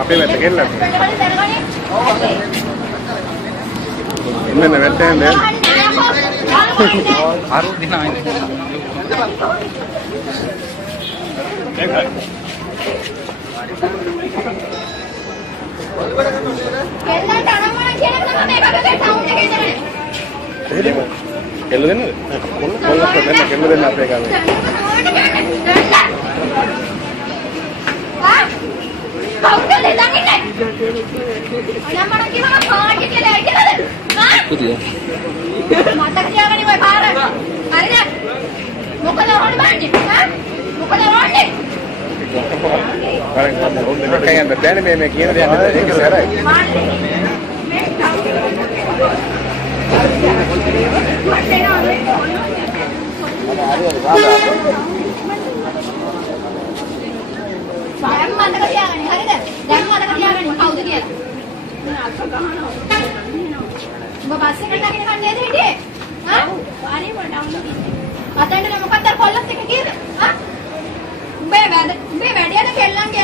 අපේ වැට කෙල්ලක්. ඉන්න වැටෙන්නේ. අරු දිනා ඉන්නේ. ඒකයි. කෙල්ලන්ට අනම්මන කියන එක තමයි මේකගේ සවුන්ඩ් එකේ ඉඳන්නේ. එහෙම. කෙල්ල දෙන්නද? කොල්ල කෙල්ල දෙන්න අපේ ගාවේ. කවුද දෙන්නේ? අනම්මන කියනවා පාටි කියලා ඇයිද? හා? පුතිය. මට කියවනේ ඔය පාර. හරිද? මොකද ඕනේ බන්නේ? හා? මොකද ඕනේ? කයන් බැලේ මේ කියන දේ අහන්න ඒක සරයි. සයම් මතක තියාගන්න හරිද? දැන් මතක තියාගන්න කවුද කියලා. ඔබ බස් එකට නැගිටින්න කන්නේද හිටියේ? හා? පාරේ වඩාවුන. අතෙන්ද මොකක්ද කොල්ලත් එක්ක ගියේ? හා? උඹේ වැඩේද කෙල්ලන්ගේ